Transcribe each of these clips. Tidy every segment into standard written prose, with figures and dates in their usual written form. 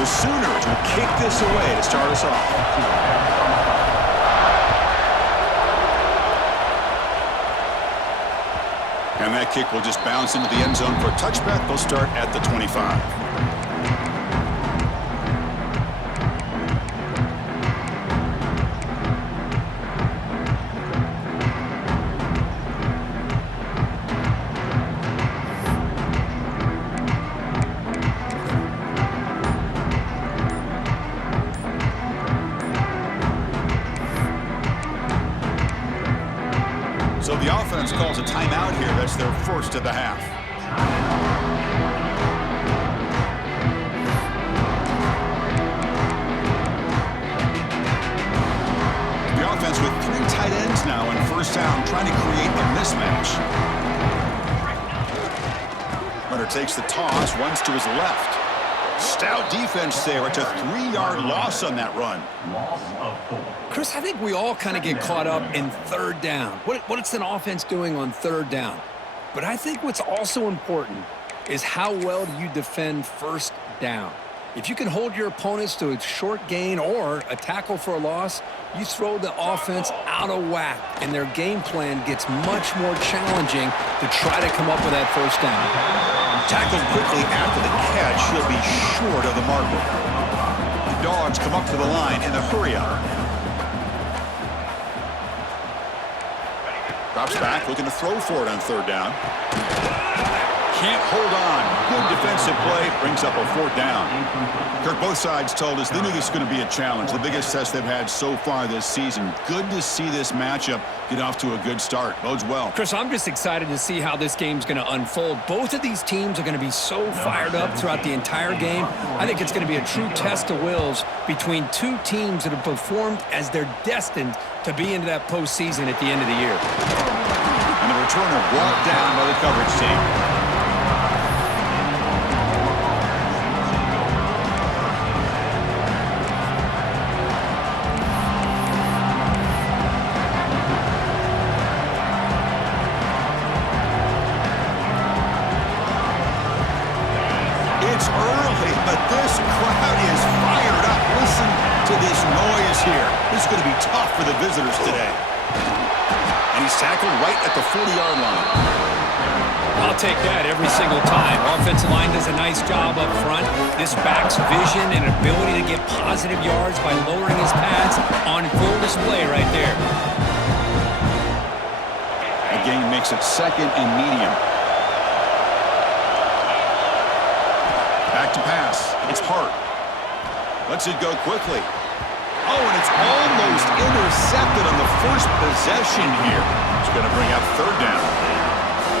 The Sooners will kick this away to start us off. And that kick will just bounce into the end zone for a touchback. They'll start at the 25. So the offense calls a timeout here. That's their first of the half. The offense with 3 tight ends now in first down, trying to create a mismatch. Runner takes the toss, runs to his left. Stout defense there. It's a 3-yard loss on that run. Chris, I think we all kind of get caught up in third down. What's an offense doing on third down? But I think what's also important is how well do you defend first down. If you can hold your opponents to a short gain or a tackle for a loss, you throw the offense out of whack, and their game plan gets much more challenging to try to come up with that first down. Tackled quickly after the catch, he'll be short of the marker. The Dogs come up to the line in the hurry-up. Drops back, looking to throw for it on third down. Can't hold on. Good defensive play, brings up a fourth down. Kirk, both sides told us they knew this was going to be a challenge, the biggest test they've had so far this season. Good to see this matchup get off to a good start. Bodes well. Chris, I'm just excited to see how this game's going to unfold. Both of these teams are going to be so fired up throughout the entire game. I think it's going to be a true test of wills between two teams that have performed as they're destined to be into that postseason at the end of the year. And the returner brought down by the coverage team. For the visitors today. And he's tackled right at the 40-yard line. I'll take that every single time. Offensive line does a nice job up front. This back's vision and ability to get positive yards by lowering his pads on full display right there. The game makes it second and medium. Back to pass. It's Hart. Lets it go quickly. Oh, and it's almost intercepted on the first possession here. It's going to bring up third down.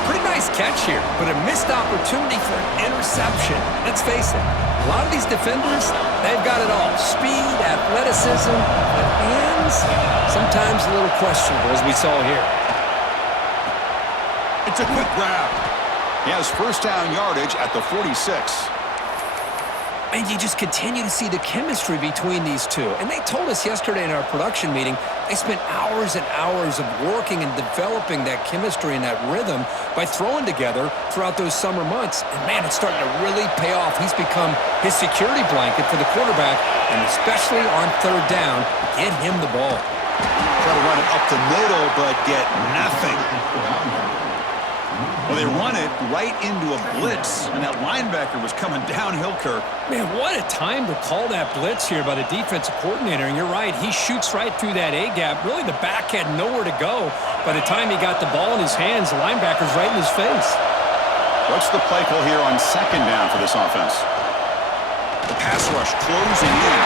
Pretty nice catch here, but a missed opportunity for an interception. Let's face it, a lot of these defenders, they've got it all. Speed, athleticism, but hands, sometimes a little questionable, as we saw here. It's a quick grab. He has first down yardage at the 46. And you just continue to see the chemistry between these two. And they told us yesterday in our production meeting, they spent hours and hours of working and developing that chemistry and that rhythm by throwing together throughout those summer months. And, man, it's starting to really pay off. He's become his security blanket for the quarterback, and especially on third down, get him the ball. Try to run it up the middle, but get nothing. Well, they run it right into a blitz, and that linebacker was coming downhill, Kirk. Man, what a time to call that blitz here by the defensive coordinator. And you're right, he shoots right through that A-gap. Really, the back had nowhere to go. By the time he got the ball in his hands, the linebacker's right in his face. What's the play call here on second down for this offense? The pass rush closing in.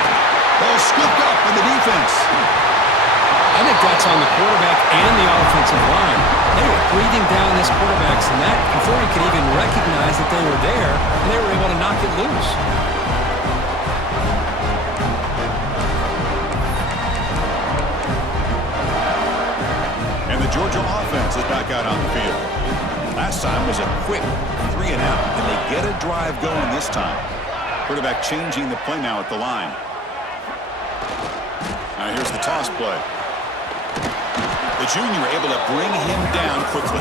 Ball scooped up by the defense. I think that's on the quarterback and the offensive line. They were breathing down this quarterback's neck before he could even recognize that they were there, and they were able to knock it loose. And the Georgia offense is back out on the field. Last time was a quick 3-and-out, and they get a drive going this time. Quarterback changing the play now at the line. Now here's the toss play. The junior able to bring him down quickly.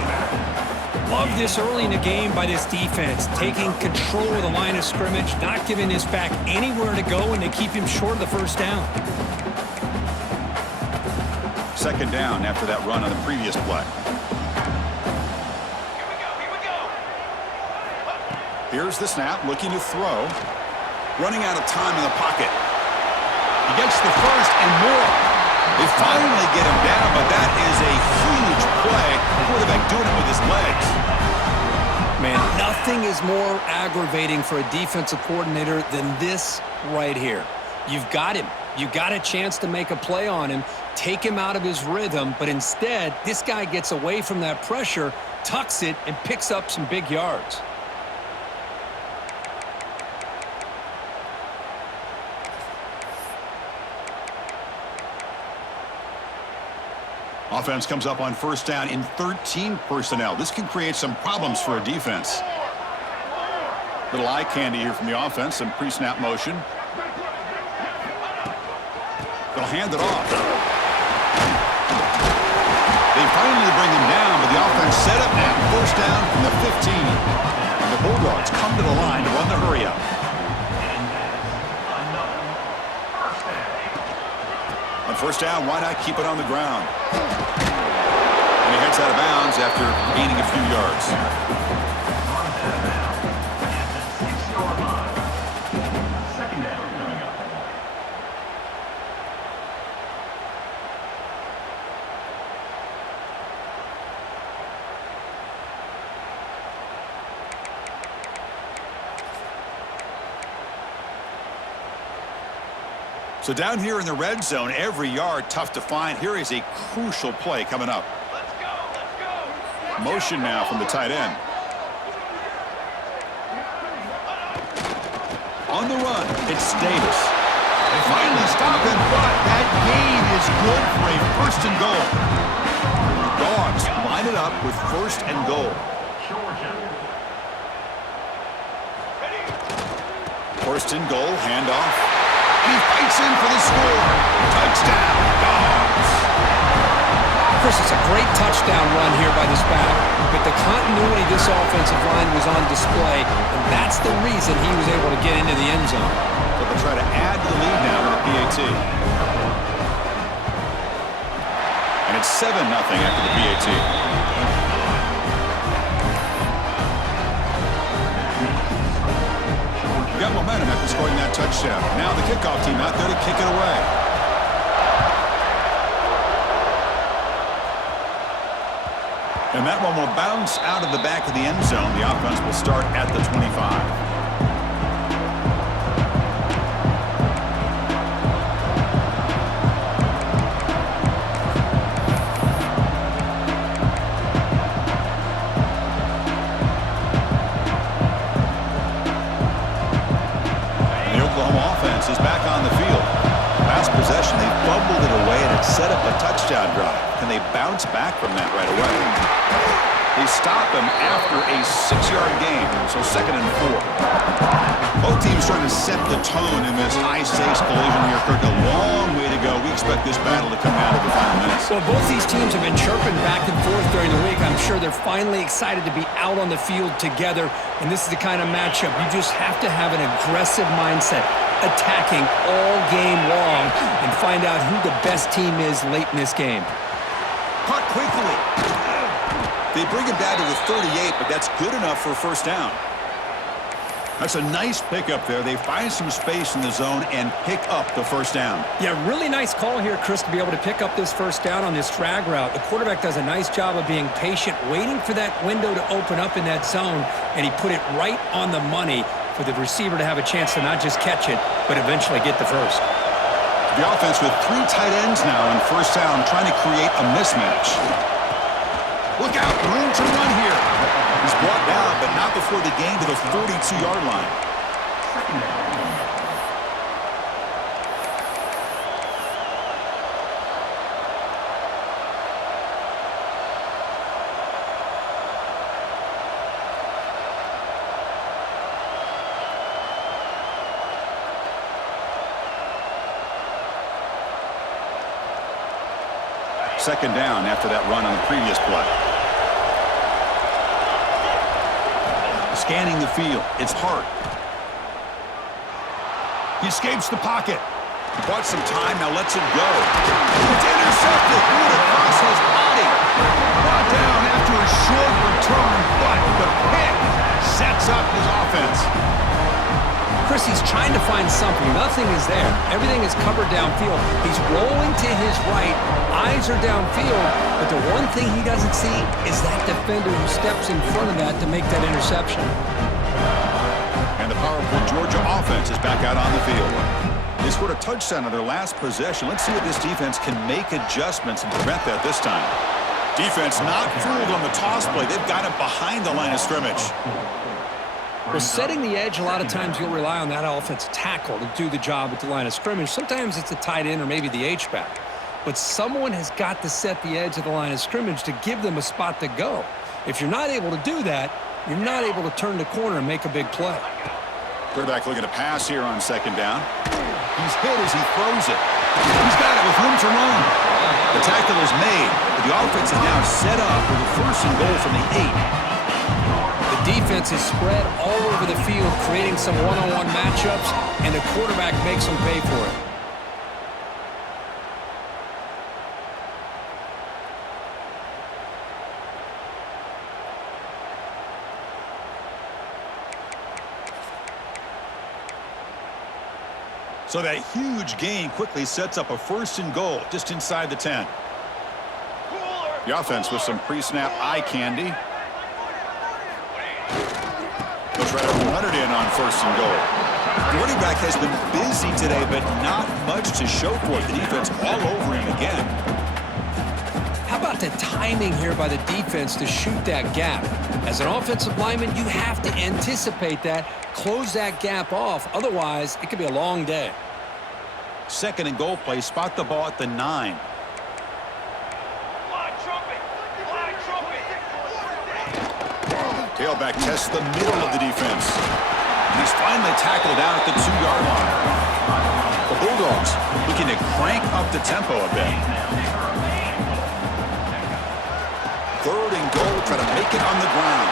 Love this early in the game by this defense, taking control of the line of scrimmage, not giving this back anywhere to go, and they keep him short of the first down. Second down after that run on the previous play. Here's the snap, looking to throw. Running out of time in the pocket. He gets the first and more. They finally get him down, but that is a huge play. The quarterback doing it with his legs. Man, nothing is more aggravating for a defensive coordinator than this right here. You've got him. You got a chance to make a play on him, take him out of his rhythm, but instead, this guy gets away from that pressure, tucks it, and picks up some big yards. Offense comes up on first down in 13 personnel. This can create some problems for a defense. Little eye candy here from the offense, some pre-snap motion. They'll hand it off. They finally bring him down, but the offense set up now. First down from the 15. And the Bulldogs come to the line to run the hurry up. On first down, why not keep it on the ground? And he heads out of bounds after gaining a few yards. So down here in the red zone, every yard tough to find. Here is a crucial play coming up. Let's go. Motion now from the tight end. On the run, it's Davis. They finally stop him, but that gain is good for a first and goal. The Dogs line it up with first and goal. First and goal, handoff. And he fights in for the score. Touchdown, Dogs. Chris, it's a great touchdown run here by this back, but the continuity of this offensive line was on display, and that's the reason he was able to get into the end zone. So they'll try to add to the lead now with the PAT. And it's 7-0 after the PAT. Got momentum after scoring that touchdown. Now the kickoff team out there to kick it away. And that one will bounce out of the back of the end zone. The offense will start at the 25. Is back on the field. Last possession, they fumbled it away and it set up a touchdown drive. Can they bounce back from that right away? They stop him after a 6-yard gain, so 2nd and 4. Both teams trying to set the tone in this high-stakes collision here, Kirk. A long way to go. We expect this battle to come down to the final minutes. Well, both these teams have been chirping back and forth during the week. I'm sure they're finally excited to be out on the field together, and this is the kind of matchup you just have to have an aggressive mindset, attacking all game long, and find out who the best team is late in this game. Caught quickly. They bring him down to the 38, but that's good enough for a first down. That's a nice pickup there. They find some space in the zone and pick up the first down. Yeah, really nice call here, Chris, to be able to pick up this first down on this drag route. The quarterback does a nice job of being patient, waiting for that window to open up in that zone, and he put it right on the money for the receiver to have a chance to not just catch it, but eventually get the first. The offense with 3 tight ends now on first down, trying to create a mismatch. Look out, room to run here. He's brought down, but not before the gain to the 42-yard line. Second down after that run on the previous play. scanning the field. It's Hart. He escapes the pocket. He bought some time, now lets it go. It's intercepted. Threw it across his body. Brought down after a short return, but the pick sets up his offense. Chris, he's trying to find something. Nothing is there. Everything is covered downfield. He's rolling to his right. Eyes are downfield. But the one thing he doesn't see is that defender who steps in front of that to make that interception. And the powerful Georgia offense is back out on the field. They scored a touchdown on their last possession. Let's see if this defense can make adjustments and prevent that this time. Defense not fooled on the toss play. They've got it behind the line of scrimmage. Well, setting the edge, a lot of times you'll rely on that offensive tackle to do the job at the line of scrimmage. Sometimes it's a tight end or maybe the H-back. But someone has got to set the edge of the line of scrimmage to give them a spot to go. If you're not able to do that, you're not able to turn the corner and make a big play. Quarterback looking to pass here on second down. He's hit as he throws it. He's got it with room to run. The tackle is made, but the offense is now set up with a first and goal from the 8. The defense is spread all over the field, creating some one-on-one matchups, and the quarterback makes them pay for it. So that huge gain quickly sets up a first and goal just inside the 10. The offense with some pre-snap eye candy. They'll try to run it in on first and goal. The running back has been busy today, but not much to show for it. The defense all over him again. How about the timing here by the defense to shoot that gap? As an offensive lineman, you have to anticipate that, close that gap off. Otherwise, it could be a long day. Second and goal play, spot the ball at the 9. Fly trumpet! Fly trumpet! Tailback tests the middle of the defense. And he's finally tackled down at the 2-yard line. The Bulldogs looking to crank up the tempo a bit. Third and goal, try to make it on the ground.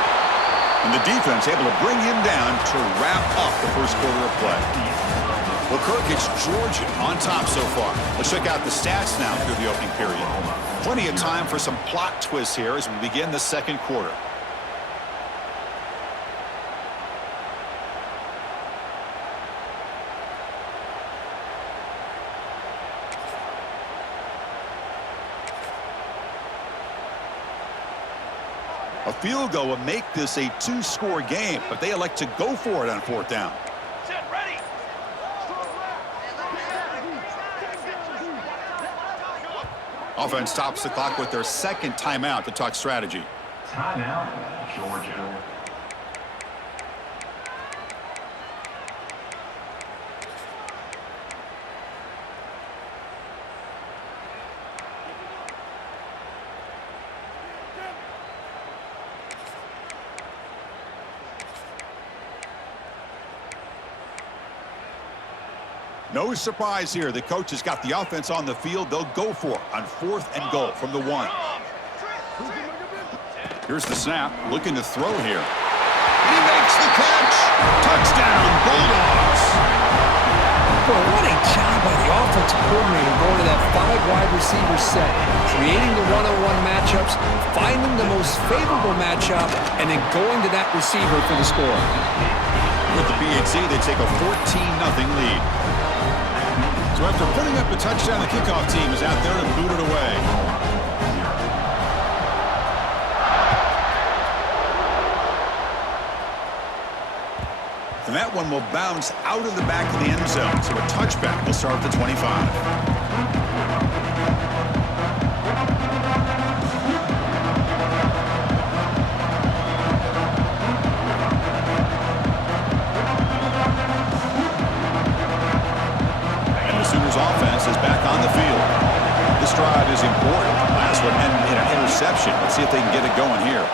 And the defense able to bring him down to wrap up the first quarter of play. Well, Kirk, it's Georgia on top so far. Let's check out the stats now through the opening period. Plenty of time for some plot twists here as we begin the second quarter. A field goal would make this a 2-score game, but they elect to go for it on fourth down. Set, ready! Offense stops the clock with their second timeout to talk strategy. Timeout, Georgia. No surprise here. The coach has got the offense on the field. They'll go for it on fourth and goal from the 1. Here's the snap. Looking to throw here. And he makes the catch. Touchdown, Bulldogs. Boy, what a job by the offensive coordinator going to that 5-wide receiver set, creating the one-on-one matchups, finding the most favorable matchup, and then going to that receiver for the score. With the PHC, they take a 14-0 lead. So after putting up a touchdown, the kickoff team is out there to boot it away. And that one will bounce out of the back of the end zone. So a touchback will start at the 25. Offense is back on the field. This drive is important. Last one ended in an interception. Let's see if they can get it going here.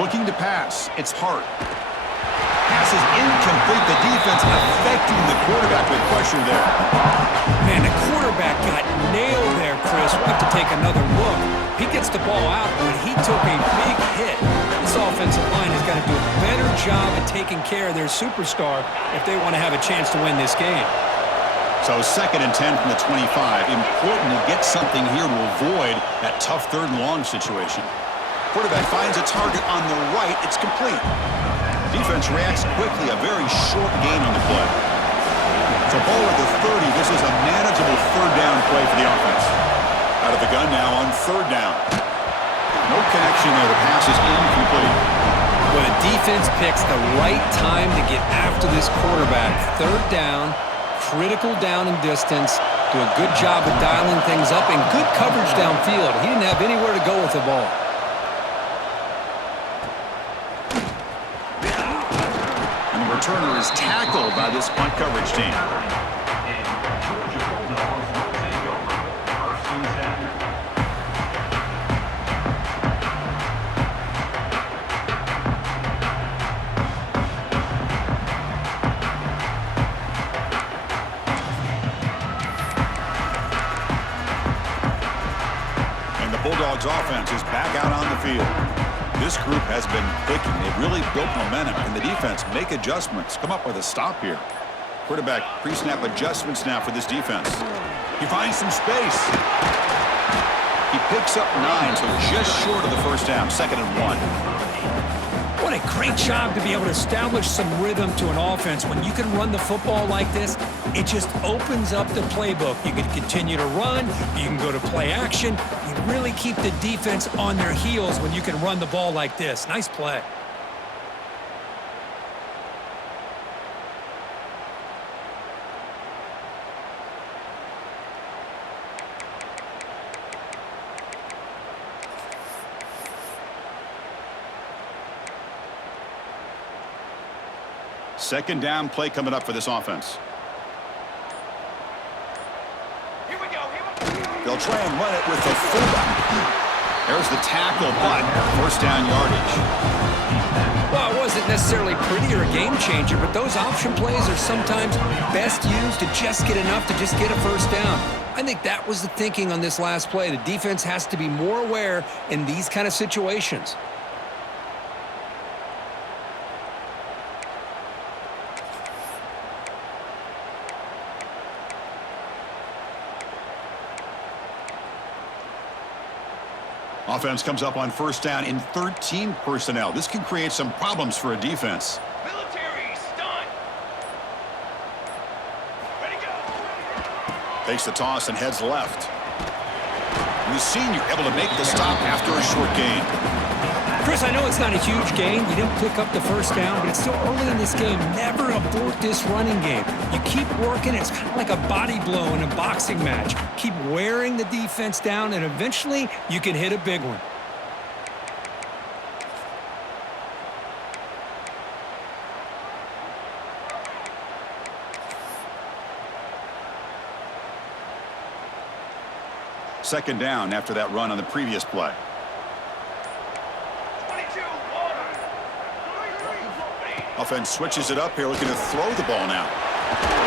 Looking to pass. It's Hart. Pass is incomplete. The defense affecting the quarterback with pressure there. Man, the quarterback got nailed there, Chris. We'll have to take another look. He gets the ball out, but he took a big hit. It's this offensive line has got to do a better job of taking care of their superstar if they want to have a chance to win this game. So 2nd and 10 from the 25. Important to get something here to avoid that tough 3rd and long situation. Quarterback finds a target on the right. It's complete. Defense reacts quickly. A very short gain on the play. So ball at the 30. This is a manageable 3rd down play for the offense. Out of the gun now on 3rd down. No connection there. The pass is incomplete. Well, the defense picks the right time to get after this quarterback. 3rd down, critical down and distance. Do a good job of dialing things up and good coverage downfield. He didn't have anywhere to go with the ball. And the returner is tackled by this punt coverage team. Bulldogs offense is back out on the field. This group has been clicking. They've really built momentum. Can the defense make adjustments? Come up with a stop here. Quarterback pre-snap adjustments now for this defense. He finds some space. He picks up 9, so just short of the 1st down. 2nd and 1. What a great job to be able to establish some rhythm to an offense. When you can run the football like this, it just opens up the playbook. You can continue to run. You can go to play action. You really keep the defense on their heels when you can run the ball like this. Nice play. Second down play coming up for this offense. Here we go. They'll try and run it with the fullback. There's the tackle, but 1st down yardage. Well, it wasn't necessarily pretty or a game changer, but those option plays are sometimes best used to just get enough to just get a 1st down. I think that was the thinking on this last play. The defense has to be more aware in these kind of situations. Offense comes up on 1st down in 13 personnel. This can create some problems for a defense. Military stunt. Ready, go. Takes the toss and heads left. And the senior able to make the stop after a short gain. Chris, I know it's not a huge gain. You didn't pick up the 1st down, but it's still early in this game. Never abort this running game. You keep working. It's kind of like a body blow in a boxing match. Keep wearing the defense down, and eventually you can hit a big one. Second down after that run on the previous play. 22, 1. Offense switches it up here, looking to throw the ball now.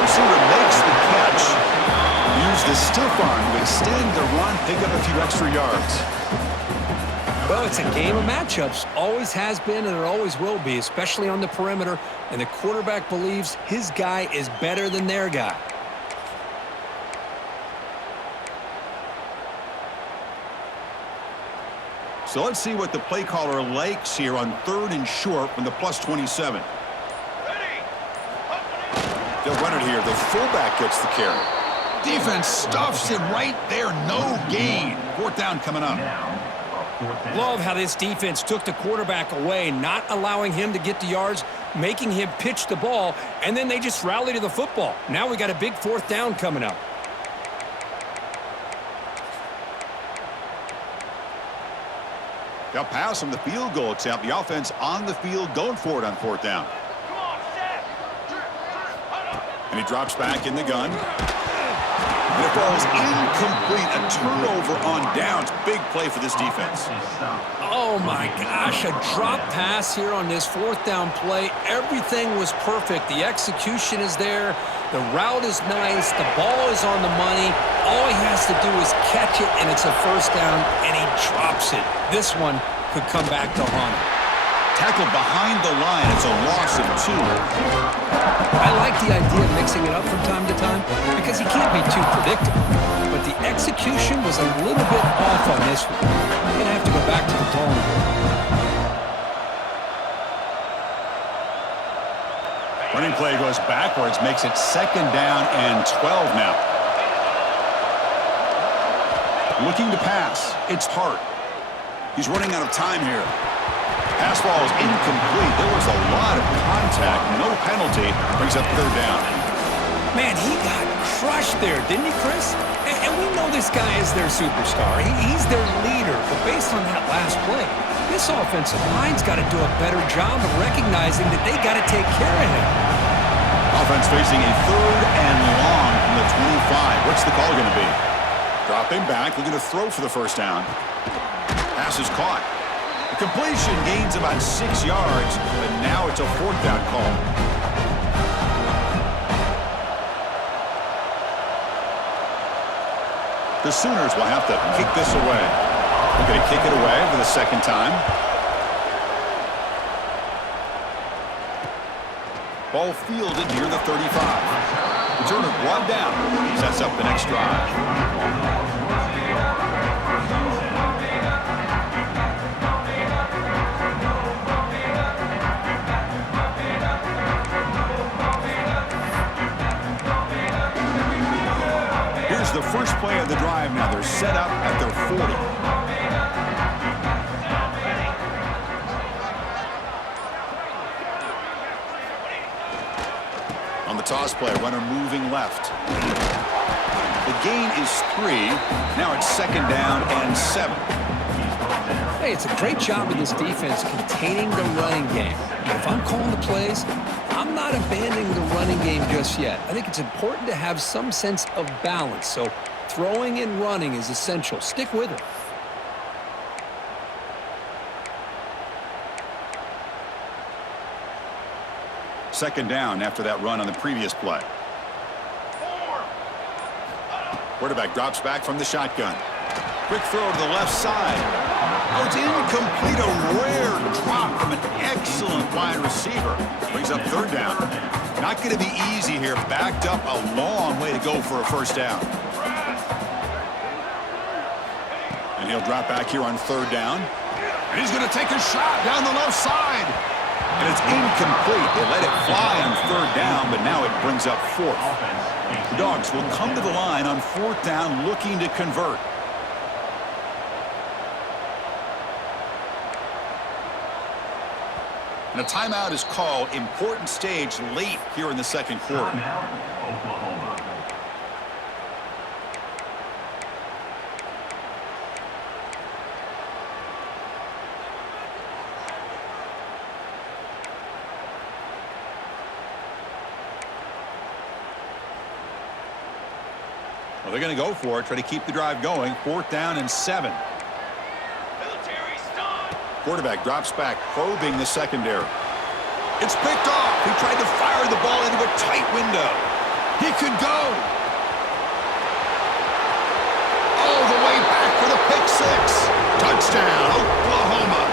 Receiver makes the catch. Use the stiff arm to extend the run, pick up a few extra yards. Well, it's a game of matchups. Always has been and it always will be, especially on the perimeter. And the quarterback believes his guy is better than their guy. So let's see what the play caller likes here on 3rd and short from the +27. Ready. They'll run it here. The fullback gets the carry. Defense stuffs him right there. No gain. 4th down coming up. Love how this defense took the quarterback away, not allowing him to get the yards, making him pitch the ball, and then they just rally to the football. Now we got a big 4th down coming up. They'll pass from the field goal attempt. The offense on the field going for it on 4th down. Come on, set. And he drops back in the gun. And it falls incomplete. A turnover on downs. Big play for this defense. Oh, my gosh. A drop pass here on this 4th down play. Everything was perfect. The execution is there. The route is nice. The ball is on the money. All he has to do is catch it, and it's a 1st down, and he drops it. This one could come back to haunt him. Tackled behind the line. It's a loss of 2. I like the idea of mixing it up from time to time because he can't be too predictable. But the execution was a little bit off on this one. I'm going to have to go back to the drawing board. Running play goes backwards, makes it 2nd down and 12 now. Looking to pass. It's Hart. He's running out of time here. Pass ball is incomplete. There was a lot of contact. No penalty. Brings up 3rd down. Man, he got crushed there, didn't he, Chris? And we know this guy is their superstar. He's their leader. But based on that last play, this offensive line's got to do a better job of recognizing that they got to take care of him. Offense facing a 3rd and long from the 25. What's the call going to be? Dropping back, looking to throw for the 1st down. Pass is caught. The completion gains about 6 yards, but now it's a 4th down call. The Sooners will have to kick this away. They're going to kick it away for the 2nd time. Ball fielded near the 35. Returner brought down. Sets up the next drive. Here's the first play of the drive now. They're set up at their 40. On the toss play, runner moving left. The gain is 3. Now it's 2nd down and 7. Hey, it's a great job of this defense containing the running game. If I'm calling the plays, I'm not abandoning the running game just yet. I think it's important to have some sense of balance. So throwing and running is essential. Stick with it. Second down after that run on the previous play. Quarterback drops back from the shotgun. Quick throw to the left side. Oh, it's incomplete. A rare drop from an excellent wide receiver. Brings up 3rd down. Not going to be easy here. Backed up a long way to go for a 1st down. And he'll drop back here on 3rd down. And he's going to take a shot down the left side. And it's incomplete. They let it fly on 3rd down, but now it brings up 4th. The Dogs will come to the line on 4th down looking to convert. And a timeout is called. Important stage late here in the 2nd quarter. Oklahoma. Well, they're going to go for it, try to keep the drive going. 4th down and 7. Military stun. Quarterback drops back, probing the secondary. It's picked off. He tried to fire the ball into a tight window. He could go. All the way back for the pick 6. Touchdown, Oklahoma.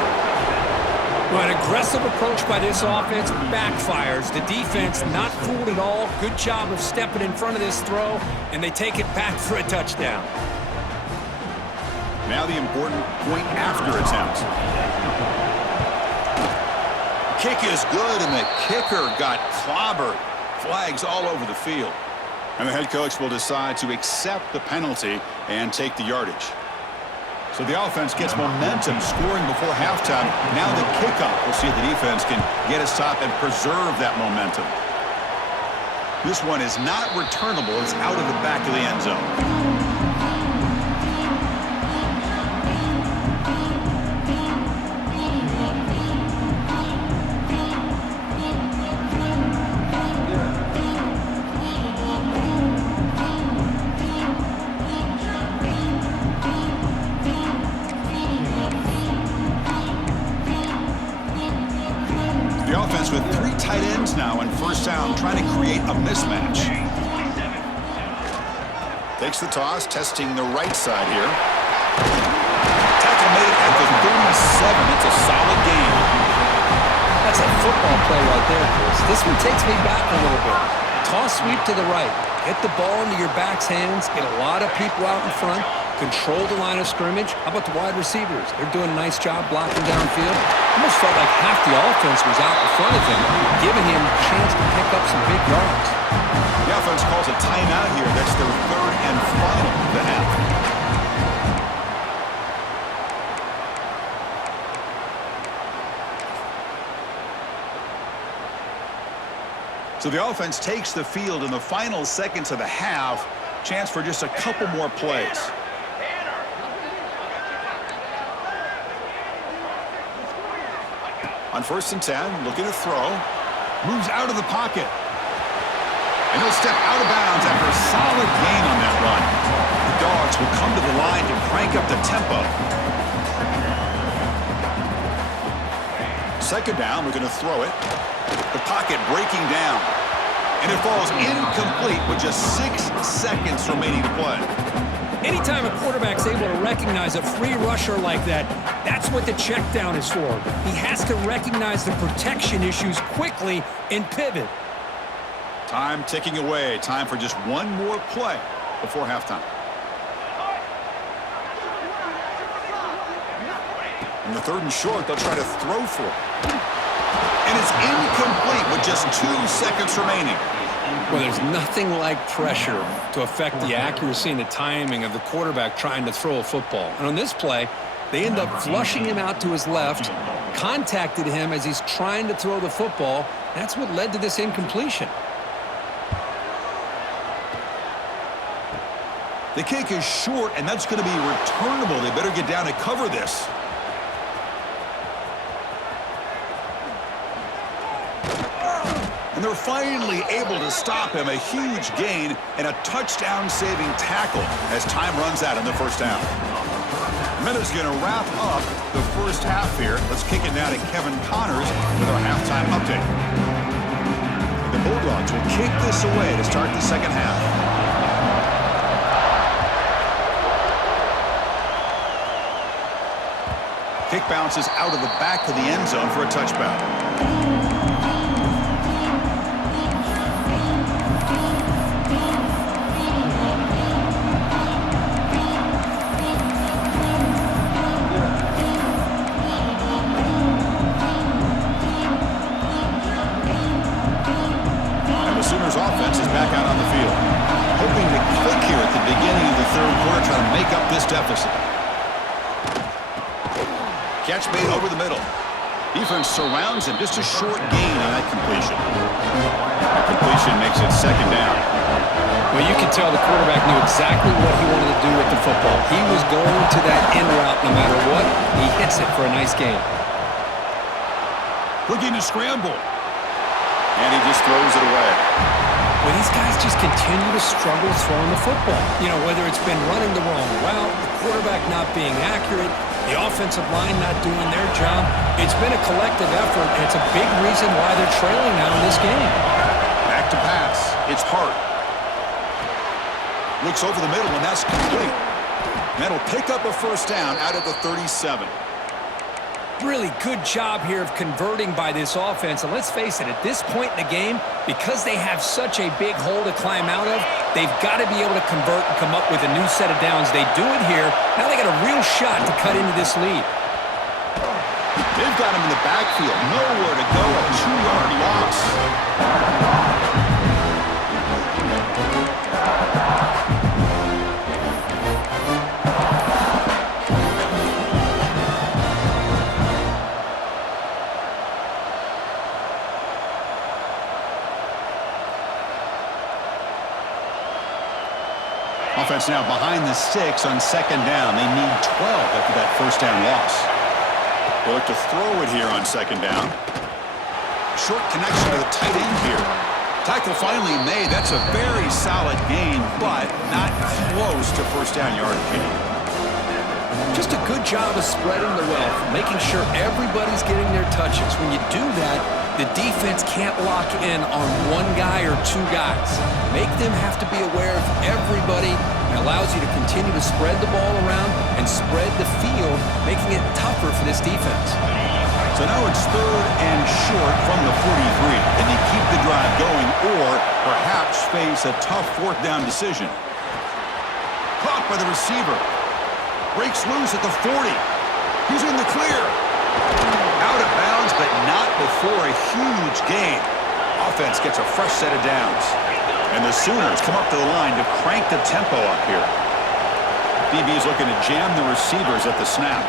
Well, an aggressive approach by this offense backfires. The defense not fooled at all. Good job of stepping in front of this throw, and they take it back for a touchdown. Now the important point after attempt. Kick is good, and the kicker got clobbered. Flags all over the field. And the head coach will decide to accept the penalty and take the yardage. So the offense gets momentum, scoring before halftime. Now the kickoff. We'll see if the defense can get a stop and preserve that momentum. This one is not returnable. It's out of the back of the end zone. With 3 tight ends now on 1st down, trying to create a mismatch. Takes the toss, testing the right side here. Tackle made at the 37. It's a solid gain. That's a football play right there, Chris. This one takes me back a little bit. Toss sweep to the right. Get the ball into your back's hands. Get a lot of people out in front. Control the line of scrimmage. How about the wide receivers? They're doing a nice job blocking downfield. Almost felt like half the offense was out in front of him, giving him a chance to pick up some big yards. The offense calls a timeout here. That's their third and final of the half. So the offense takes the field in the final seconds of the half. Chance for just a couple more plays. On 1st and 10, looking to throw. Moves out of the pocket. And he'll step out of bounds after a solid gain on that run. The Dogs will come to the line to crank up the tempo. 2nd down, we're going to throw it. The pocket breaking down. And it falls incomplete with just 6 seconds remaining to play. Anytime a quarterback's able to recognize a free rusher like that, that's what the check down is for. He has to recognize the protection issues quickly and pivot. Time ticking away. Time for just one more play before halftime. In the 3rd and short, they'll try to throw for it. And it's incomplete with just 2 seconds remaining. Well, there's nothing like pressure to affect the accuracy and the timing of the quarterback trying to throw a football. And on this play, they end up flushing him out to his left, contacted him as he's trying to throw the football. That's what led to this incompletion. The kick is short, and that's going to be returnable. They better get down and cover this. And they're finally able to stop him. A huge gain and a touchdown-saving tackle as time runs out in the 1st half. Minutes going to wrap up the 1st half here. Let's kick it now to Kevin Connors with our halftime update. The Bulldogs will kick this away to start the 2nd half. Kick bounces out of the back of the end zone for a touchback. Offense is back out on the field, hoping to click here at the beginning of the 3rd quarter, trying to make up this deficit. Catch made over the middle. Defense surrounds him. Just a short gain on that completion. That completion makes it 2nd down. Well, you can tell the quarterback knew exactly what he wanted to do with the football. He was going to that in route no matter what. He hits it for a nice gain. Looking to scramble. And he just throws it away. Well, these guys just continue to struggle throwing the football. You know, whether it's been running the wrong route, the quarterback not being accurate, the offensive line not doing their job. It's been a collective effort, and it's a big reason why they're trailing now in this game. Back to pass. It's Hart. Looks over the middle, and that's complete. That'll pick up a 1st down out of the 37. Really good job here of converting by this offense. And let's face it, at this point in the game, because they have such a big hole to climb out of, they've got to be able to convert and come up with a new set of downs. They do it here. Now they got a real shot to cut into this lead. They've got him in the backfield. Nowhere to go. A 2-yard loss. Offense now behind the sticks on 2nd down. They need 12 after that 1st down loss. They look to throw it here on 2nd down. Short connection to the tight end here. Tackle finally made. That's a very solid gain, but not close to 1st down yard gain. Just a good job of spreading the wealth, making sure everybody's getting their touches. When you do that, the defense can't lock in on one guy or 2 guys. Make them have to be aware of everybody. It allows you to continue to spread the ball around and spread the field, making it tougher for this defense. So now it's 3rd and short from the 43. Can they keep the drive going or perhaps face a tough 4th down decision? Caught by the receiver. Breaks loose at the 40. He's in the clear. Out of bounds, but not before a huge gain. Offense gets a fresh set of downs. And the Sooners come up to the line to crank the tempo up here. DB is looking to jam the receivers at the snap.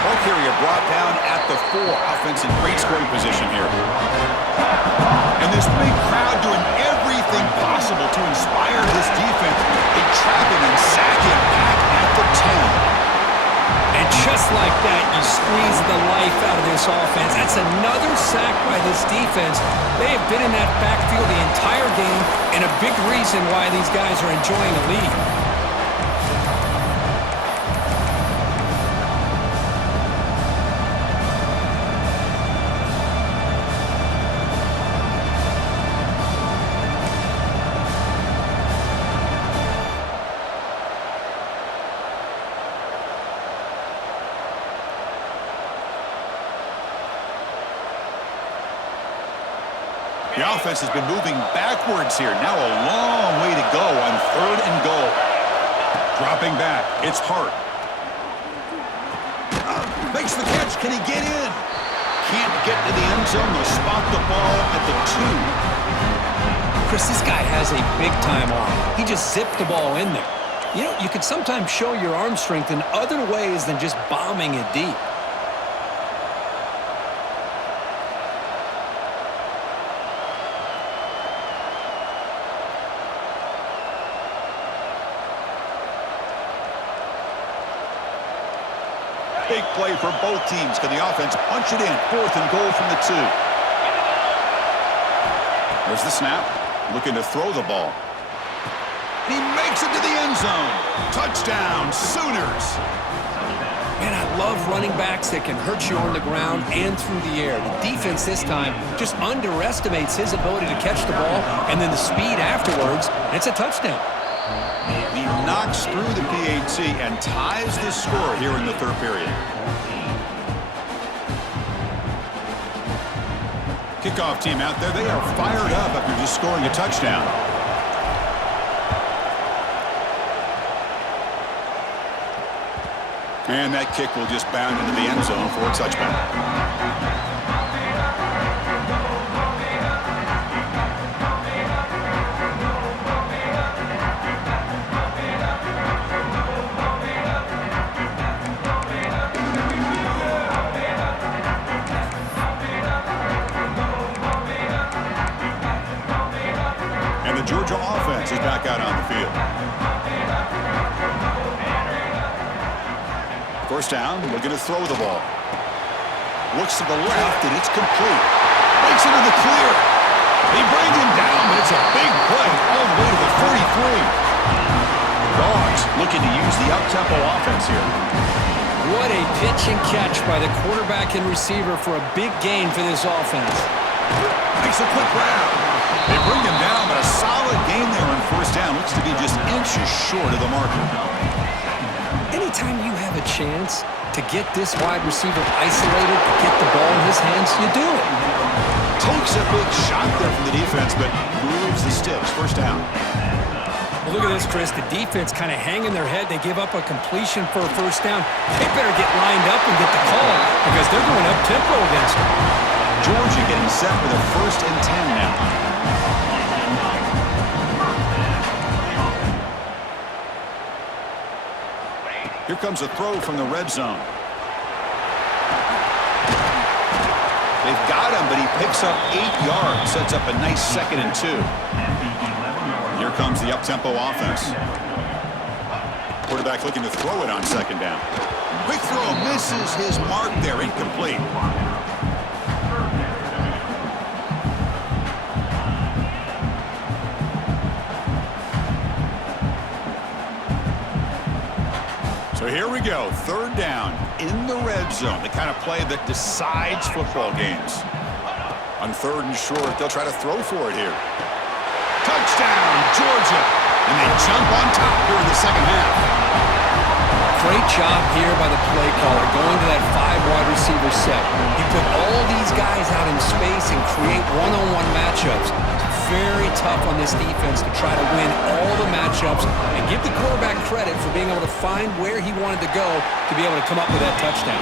Ball carrier brought down at the 4. Offense in great scoring position here. And this big crowd doing everything possible to inspire this defense. They trap him and sack him back at the 10. And just like that, you squeeze the life out of this offense. That's another sack by this defense. They have been in that backfield the entire game, and a big reason why these guys are enjoying the lead. The offense has been moving backwards here. Now a long way to go on 3rd and goal. Dropping back. It's Hart. Makes the catch. Can he get in? Can't get to the end zone. They'll spot the ball at the 2. Chris, this guy has a big-time arm. He just zipped the ball in there. You know, you can sometimes show your arm strength in other ways than just bombing it deep. Big play for both teams. Can the offense punch it in? 4th and goal from the 2. There's the snap. Looking to throw the ball. He makes it to the end zone. Touchdown, Sooners. Man, I love running backs that can hurt you on the ground and through the air. The defense this time just underestimates his ability to catch the ball, and then the speed afterwards, and it's a touchdown. He knocks through the PAT and ties the score here in the 3rd period. Kickoff team out there, they are fired up after just scoring a touchdown. And that kick will just bound into the end zone for a touchback. And the Georgia offense is back out on the field. 1st down, looking to throw the ball. Looks to the left, and it's complete. Breaks into the clear. They bring him down, but it's a big play all the way to the 43. Dogs looking to use the up-tempo offense here. What a pitch and catch by the quarterback and receiver for a big gain for this offense. Makes a quick round. They bring him down, but a solid gain there on 1st down. Looks to be just inches short of the marker. Anytime you have a chance to get this wide receiver isolated, to get the ball in his hands, you do it. Takes a big shot there from the defense, but moves the sticks. 1st down. Well, look at this, Chris. The defense kind of hanging their head. They give up a completion for a 1st down. They better get lined up and get the call because they're going up-tempo against them. Georgia getting set for the 1st and 10 now. Here comes a throw from the red zone. They've got him, but he picks up 8 yards, sets up a nice 2nd and 2. Here comes the up-tempo offense. Quarterback looking to throw it on 2nd down. Quick throw, misses his mark there, incomplete. So here we go, 3rd down in the red zone, the kind of play that decides football games. On 3rd and short, they'll try to throw for it here. Touchdown, Georgia! And they jump on top here in the 2nd half. Great job here by the play caller going to that 5-wide receiver set. He put all these guys out in space and create one-on-one matchups. Very tough on this defense to try to win all the matchups and give the quarterback credit for being able to find where he wanted to go to be able to come up with that touchdown.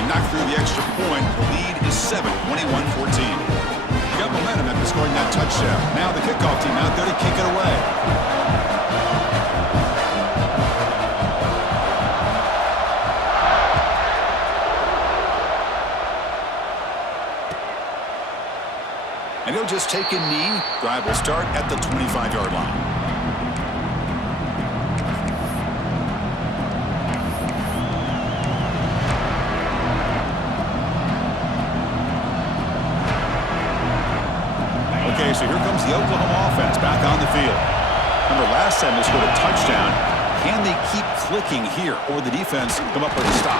He knocked through the extra point. The lead is 7, 21-14. He got momentum after scoring that touchdown. Now the kickoff team out there to kick it away. And he'll just take a knee. Drive will start at the 25-yard line. Okay, so here comes the Oklahoma offense back on the field. Remember, last time they scored a touchdown. Can they keep clicking here, or the defense come up with a stop?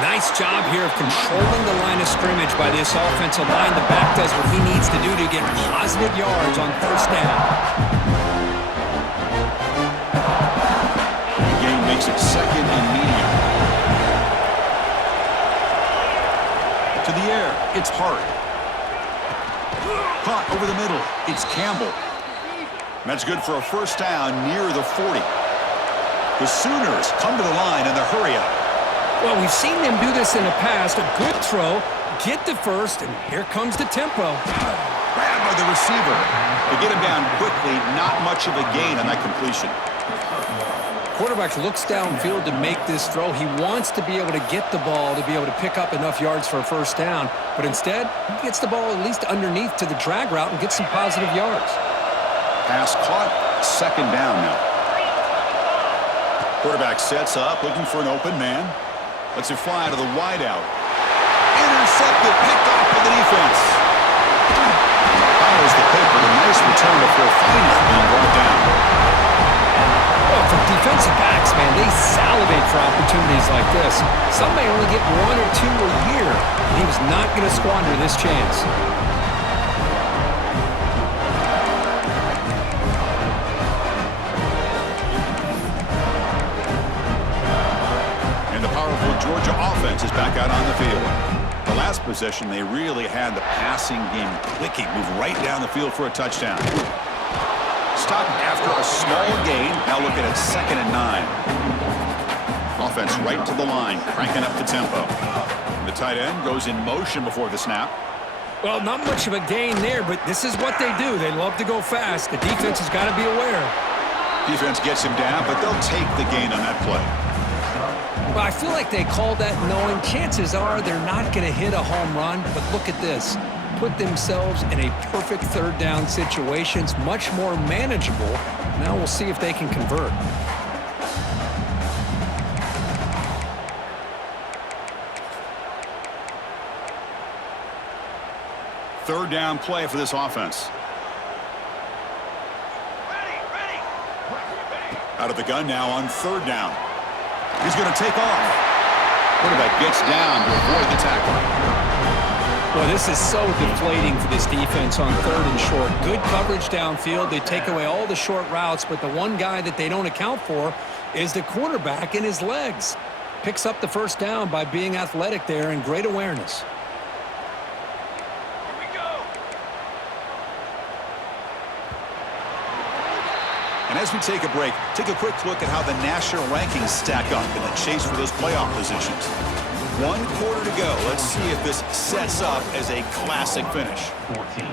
Nice job here of controlling the line of scrimmage by this offensive line. The back does what he needs to do to get positive yards on first down. The game makes it 2nd and medium. To the air, it's Hart. Caught over the middle, it's Campbell. That's good for a first down near the 40. The Sooners come to the line in the hurry-up. Well, we've seen them do this in the past. A good throw, get to first, and here comes the tempo. Grabbed by the receiver. They get him down quickly, not much of a gain on that completion. Quarterback looks downfield to make this throw. He wants to be able to get the ball to be able to pick up enough yards for a first down, but instead, he gets the ball at least underneath to the drag route and gets some positive yards. Pass caught, 2nd down now. Quarterback sets up, looking for an open man. Lets it fly to the wideout. Intercepted, picked off by the defense. Follows the pick with a nice return before finally being brought down. Well, for defensive backs, man, they salivate for opportunities like this. Some may only get 1 or 2 a year, and he was not going to squander this chance. Georgia offense is back out on the field. The last possession, they really had the passing game clicking. Move right down the field for a touchdown. Stopped after a small gain. Now looking at 2nd and 9. Offense right to the line, cranking up the tempo. The tight end goes in motion before the snap. Well, not much of a gain there, but this is what they do. They love to go fast. The defense has got to be aware. Defense gets him down, but they'll take the gain on that play. Well, I feel like they called that knowing chances are they're not going to hit a home run, but look at this. Put themselves in a perfect 3rd down situation. It's much more manageable. Now we'll see if they can convert. Third down play for this offense. Ready. Out of the gun now on 3rd down. He's going to take off. Quarterback gets down to avoid the tackle. Well, this is so deflating for this defense on 3rd and short. Good coverage downfield. They take away all the short routes, but the one guy that they don't account for is the quarterback and his legs. Picks up the first down by being athletic there and great awareness. Here we go. And as we take a break, take a quick look at how the national rankings stack up in the chase for those playoff positions. 1 quarter to go. Let's see if this sets up as a classic finish. 14.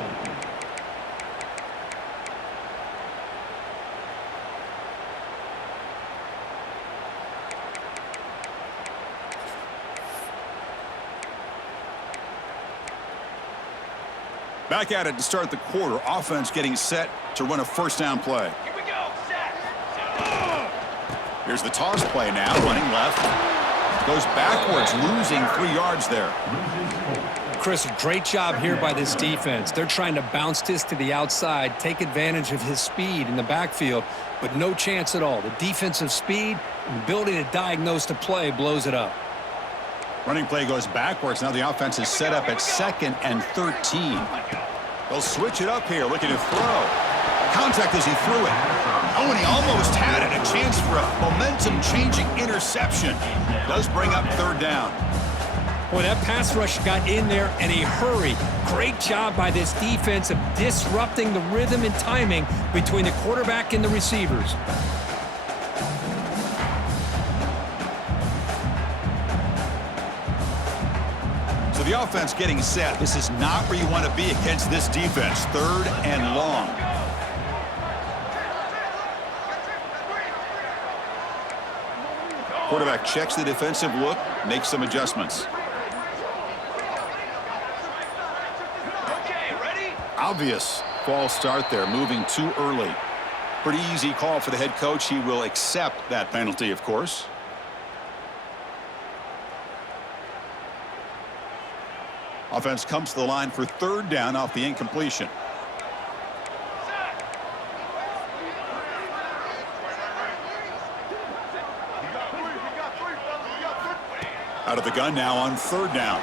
Back at it to start the quarter. Offense getting set to run a first down play. Here we go. Set. Here's the toss play now. Running left. Goes backwards, losing 3 yards there. Chris, great job here by this defense. They're trying to bounce this to the outside, take advantage of his speed in the backfield, but no chance at all. The defensive speed and ability to diagnose the play blows it up. Running play goes backwards. Now the offense is set up at 2nd and 13. They'll switch it up here, looking to throw. Contact as he threw it. Oh, and he almost had it. a chance for a momentum-changing interception. Does bring up third down. Boy, that pass rush got in there in a hurry. Great job by this defense of disrupting the rhythm and timing between the quarterback and the receivers. So the offense getting set. This is not where you want to be against this defense. Third and long. Quarterback checks the defensive look, makes some adjustments. Okay, ready? Obvious false start there, moving too early. Pretty easy call for the head coach. He will accept that penalty, of course. Offense comes to the line for third down off the incompletion. Out of the gun now on third down.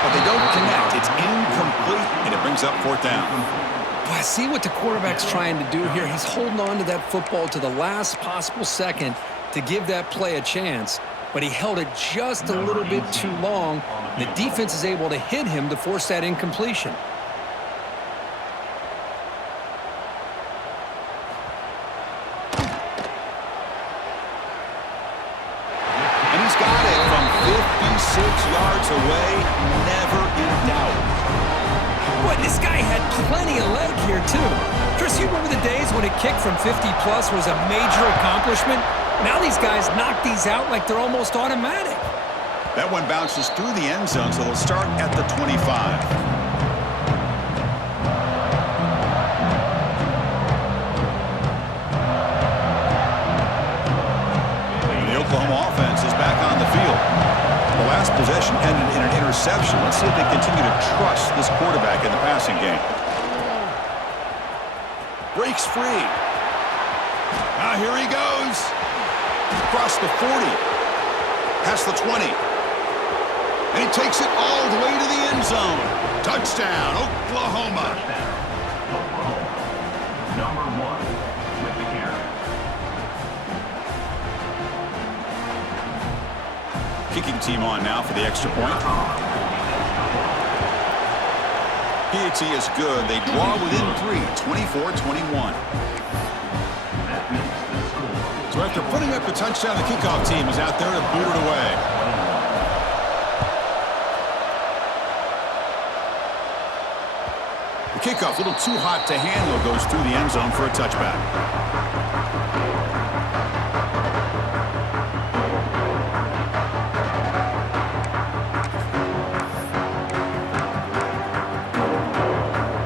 But they don't connect. It's incomplete, and it brings up fourth down. Boy, I see what the quarterback's trying to do here. He's holding on to that football to the last possible second to give that play a chance, but he held it just a little bit too long. The defense is able to hit him to force that incompletion. And he's got it from 56 yards away, never in doubt. Boy, this guy had plenty of leg here, too. Chris, you remember the days when a kick from 50-plus was a major accomplishment? Now these guys knock these out like they're almost automatic. That one bounces through the end zone, so they'll start at the 25. The Oklahoma offense is back on the field. The last possession ended in an interception. Let's see if they continue to trust this quarterback in the passing game. Breaks free. Now here he goes. Across the 40. Past the 20. And he takes it all the way to the end zone. Touchdown, Oklahoma. Number 1 with the carry. Kicking team on now for the extra point. PAT is good. They draw within 3, 24-21. So after putting up the touchdown, the kickoff team is out there to boot it away. The kickoff, a little too hot to handle, goes through the end zone for a touchback.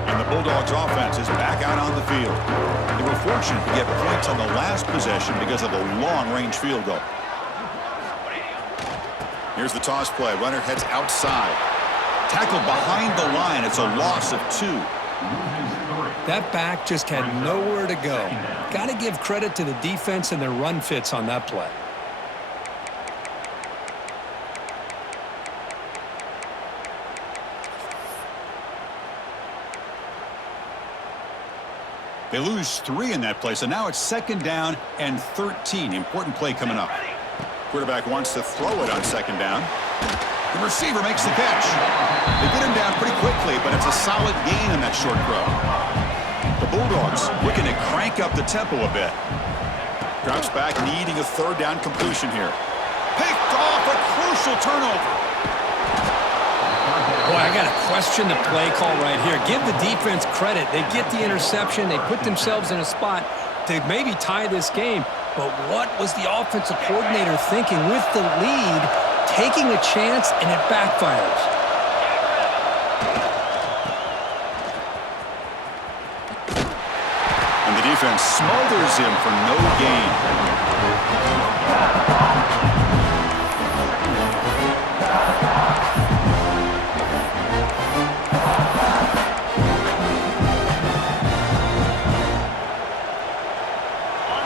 And the Bulldogs offense is back out on the field. They were fortunate to get points on the last possession because of a long-range field goal. Here's the toss play. Runner heads outside. Tackled behind the line. It's a loss of 2. That back just had nowhere to go. Got to give credit to the defense and their run fits on that play. They lose 3 in that play, so now it's second down and 13. Important play coming up. Quarterback wants to throw it on second down. The receiver makes the catch. They get him down pretty quickly, but it's a solid gain on that short throw. The Bulldogs looking to crank up the tempo a bit. Drops back, needing a third down completion here. Picked off, a crucial turnover. Boy, I got to question the play call right here. Give the defense credit. They get the interception. They put themselves in a spot to maybe tie this game. But what was the offensive coordinator thinking with the lead, taking a chance, and it backfires? And the defense smothers him for no gain.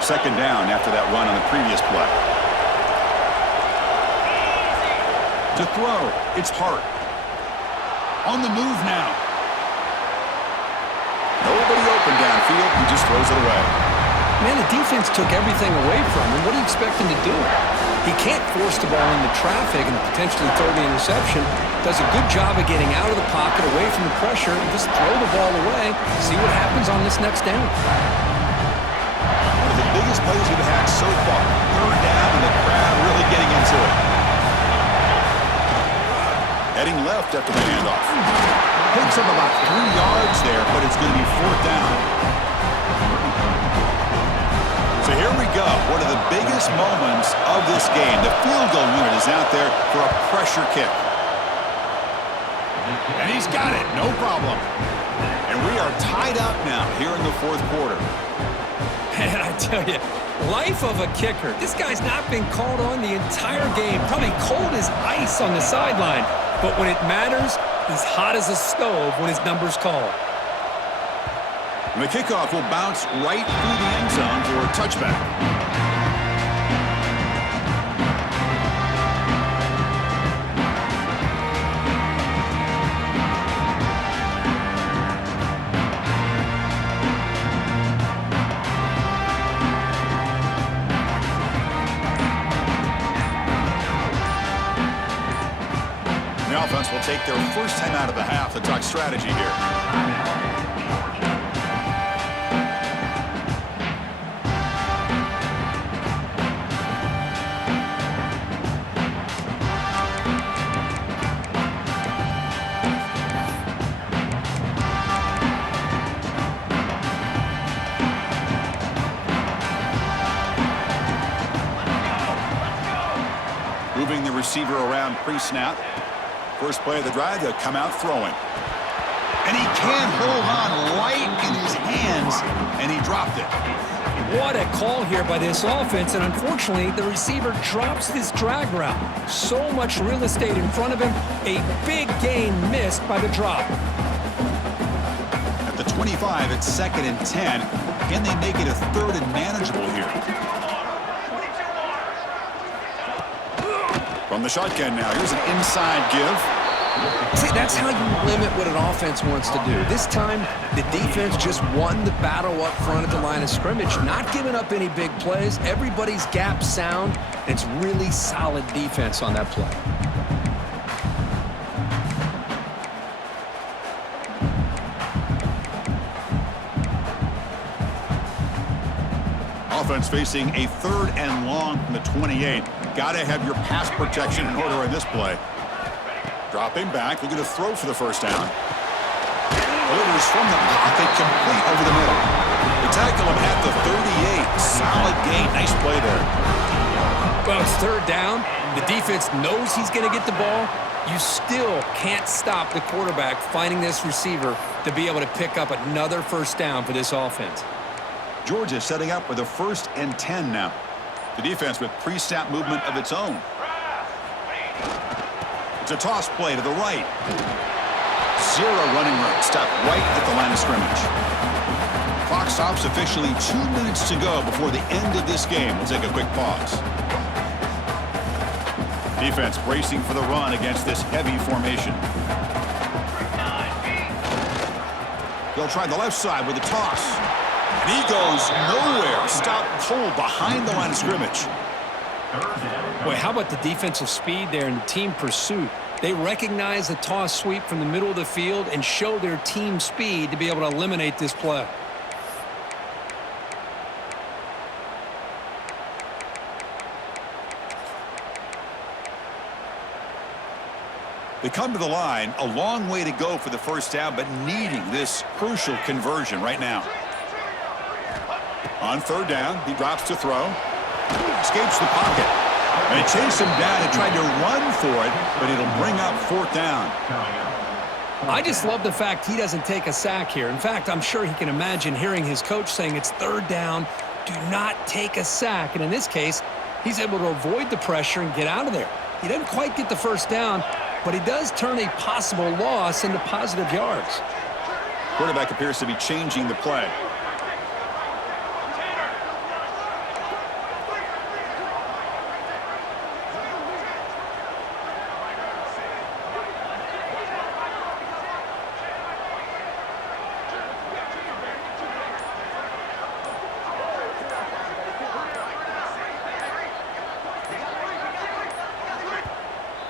Second down after that run on the previous play. To throw, it's Hart. On the move now. Nobody open downfield, he just throws it away. Man, the defense took everything away from him. What do you expect him to do? He can't force the ball into traffic and potentially throw the interception. Does a good job of getting out of the pocket, away from the pressure, and just throw the ball away. See what happens on this next down. One of the biggest plays we've had so far. Third down and the crowd really getting into it. Heading left after the handoff. Picks up about 3 yards there, but it's going to be fourth down. So here we go. One of the biggest moments of this game. The field goal unit is out there for a pressure kick. And he's got it. No problem. And we are tied up now here in the fourth quarter. And I tell you, life of a kicker. This guy's not been called on the entire game. Probably cold as ice on the sideline. But when it matters, he's hot as a stove when his number's called. And the kickoff will bounce right through the end zone for a touchback. The offense will take their first time out of the half to talk strategy here. Moving the receiver around pre-snap. First play of the drive, they'll come out throwing. And he can't hold on right in his hands, and he dropped it. What a call here by this offense, and unfortunately, the receiver drops this drag route. So much real estate in front of him, a big gain missed by the drop. At the 25, it's 2nd and 10. Can they make it a 3rd and manageable here? From the shotgun now, here's an inside give. See, that's how you limit what an offense wants to do. This time, the defense just won the battle up front at the line of scrimmage, not giving up any big plays. Everybody's gap sound. It's really solid defense on that play. Offense facing a 3rd and long from the 28. Got to have your pass protection in order in this play. Dropping back, looking to throw for the first down. Delivers from the pocket, complete over the middle. They tackle him at the 38. Solid gain. Nice play there. Well, it's 3rd down. The defense knows he's going to get the ball. You still can't stop the quarterback finding this receiver to be able to pick up another first down for this offense. Georgia setting up with a 1st and 10 now. The defense with pre-snap movement of its own. It's a toss play to the right. 0 running room. Stop right at the line of scrimmage. Clock stops officially 2 minutes to go before the end of this game. We'll take a quick pause. Defense bracing for the run against this heavy formation. They'll try the left side with a toss. And he goes nowhere. Stop cold behind the line of scrimmage. Boy, how about the defensive speed there and the team pursuit? They recognize the toss sweep from the middle of the field and show their team speed to be able to eliminate this play. They come to the line, a long way to go for the first down, but needing this crucial conversion right now. On 3rd down, he drops to throw. Escapes the pocket. And they chase him down and tried to run for it, but it'll bring up 4th down. I just love the fact he doesn't take a sack here. In fact, I'm sure he can imagine hearing his coach saying it's 3rd down, do not take a sack. And in this case, he's able to avoid the pressure and get out of there. He doesn't quite get the first down, but he does turn a possible loss into positive yards. Quarterback appears to be changing the play.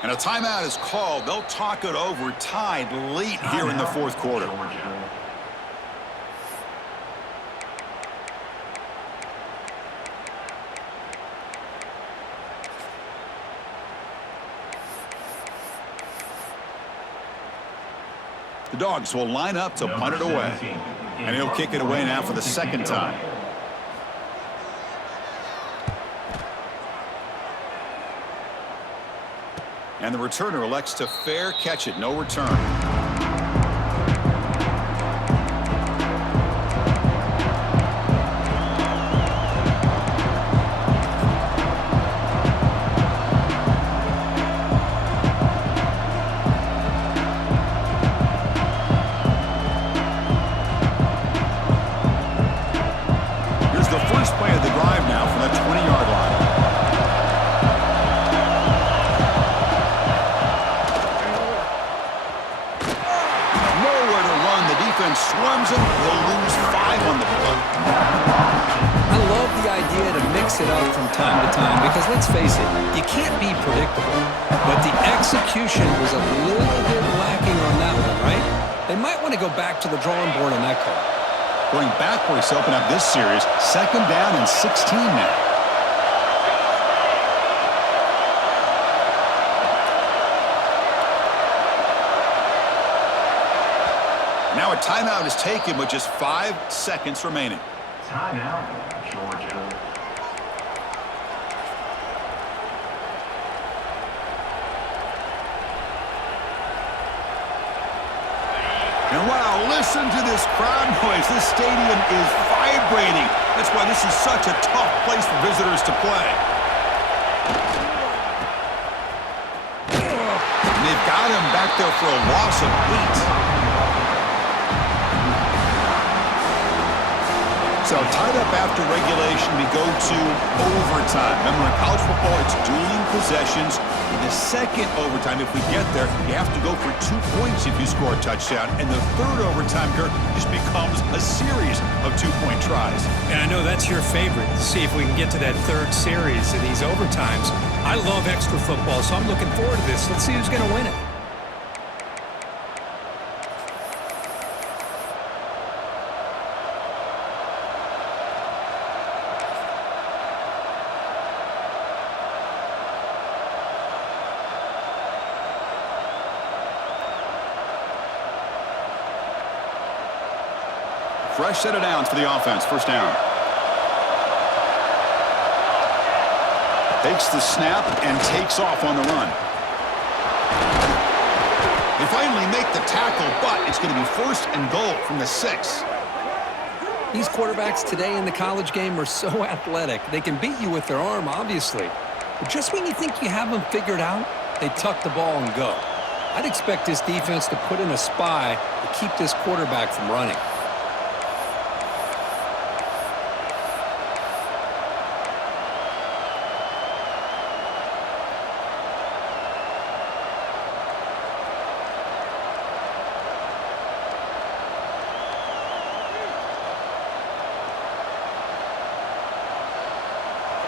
And a timeout is called. They'll talk it over, tied late here in the fourth quarter. Georgia. The Dogs will line up to punt it away. And he'll kick it away now for the second time. And the returner elects to fair catch it. No return. Here's the first play of the drive now from the 20-yard line. Swarms him. He'll lose 5 on the play. I love the idea to mix it up from time to time because, let's face it, you can't be predictable. But the execution was a little bit lacking on that one, right? They might want to go back to the drawing board on that call. Going backwards to open up this series. 2nd down and 16 now. Now a timeout is taken with just 5 seconds remaining. Timeout, Georgia. And wow, listen to this crowd noise. This stadium is vibrating. That's why this is such a tough place for visitors to play. And they've got him back there for a loss of 8. So tied up after regulation, we go to overtime. Remember, in college football, it's dueling possessions. In the second overtime, if we get there, you have to go for 2 points if you score a touchdown. And the third overtime, Kurt, just becomes a series of 2-point tries. And I know that's your favorite. See if we can get to that third series of these overtimes. I love extra football, so I'm looking forward to this. Let's see who's going to win it. Fresh set of downs for the offense. First down. Takes the snap and takes off on the run. They finally make the tackle, but it's going to be 1st and goal from the 6. These quarterbacks today in the college game are so athletic. They can beat you with their arm, obviously. But just when you think you have them figured out, they tuck the ball and go. I'd expect this defense to put in a spy to keep this quarterback from running.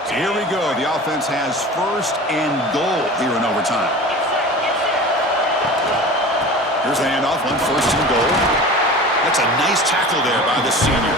Here we go. The offense has 1st and goal here in overtime. Here's the handoff on 1st and goal. That's a nice tackle there by the senior.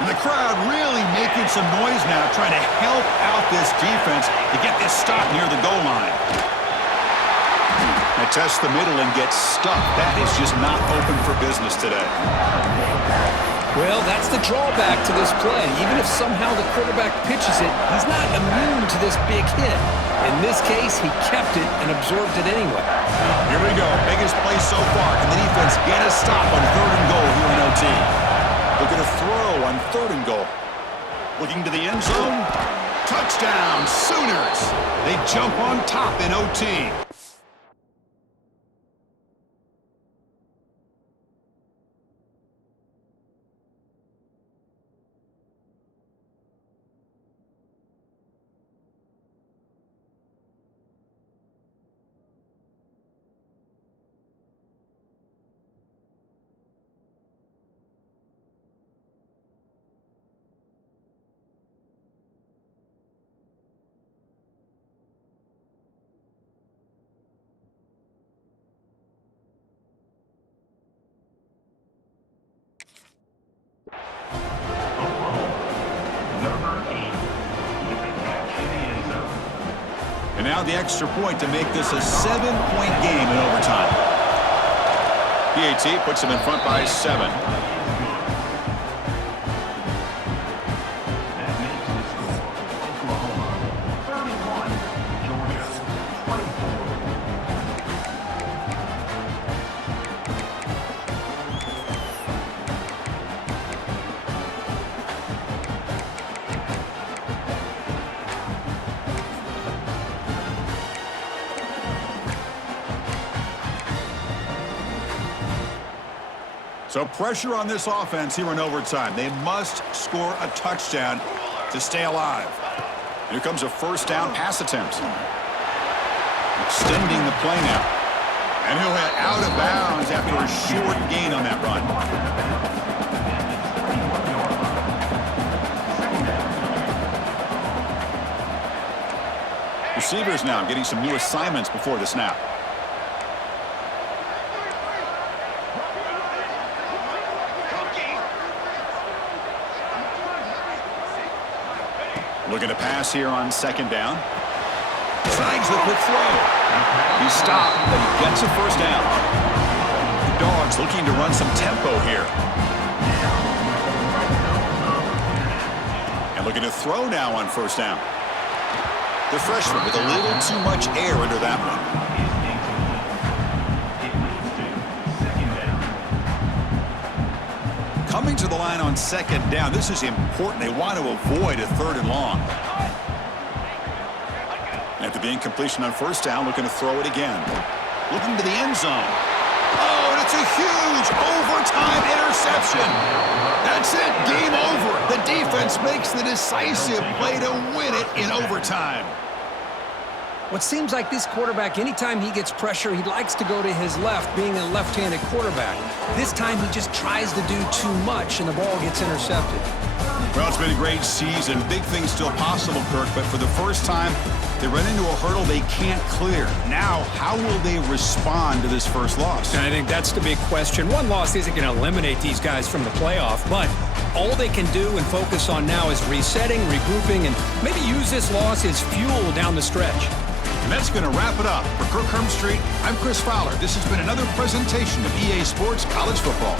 And the crowd really making some noise now, trying to help out this defense to get this stop near the goal line. They test the middle and get stuck. That is just not open for business today. Well, that's the drawback to this play. Even if somehow the quarterback pitches it, he's not immune to this big hit. In this case, he kept it and absorbed it anyway. Here we go. Biggest play so far. Can the defense get a stop on 3rd and goal here in OT? Looking to throw on 3rd and goal. Looking to the end zone. Touchdown, Sooners. They jump on top in OT. And now the extra point to make this a 7-point game in overtime. PAT puts them in front by 7. That makes the score Oklahoma 31, Georgia 24. So pressure on this offense here in overtime. They must score a touchdown to stay alive. Here comes a first down pass attempt. Extending the play now. And he'll head out of bounds after a short gain on that run. Receivers now getting some new assignments before the snap. Looking to pass here on second down. Tries the quick throw. He's stopped, but he gets a first down. The Dogs looking to run some tempo here. And looking to throw now on first down. The freshman with a little too much air under that one. Coming to the line on second down. This is important. They want to avoid a third and long. After the incompletion on first down, looking to throw it again. Looking to the end zone. Oh, and it's a huge overtime interception. That's it. Game over. The defense makes the decisive play to win it in overtime. What seems like this quarterback, anytime he gets pressure, he likes to go to his left, being a left-handed quarterback. This time he just tries to do too much, and the ball gets intercepted. Well, it's been a great season. Big things still possible, Kirk, but for the first time, they run into a hurdle they can't clear. Now, how will they respond to this first loss? And I think that's the big question. One loss isn't going to eliminate these guys from the playoff, but all they can do and focus on now is resetting, regrouping, and maybe use this loss as fuel down the stretch. And that's going to wrap it up. For Kirk Herbstreit, I'm Chris Fowler. This has been another presentation of EA Sports College Football.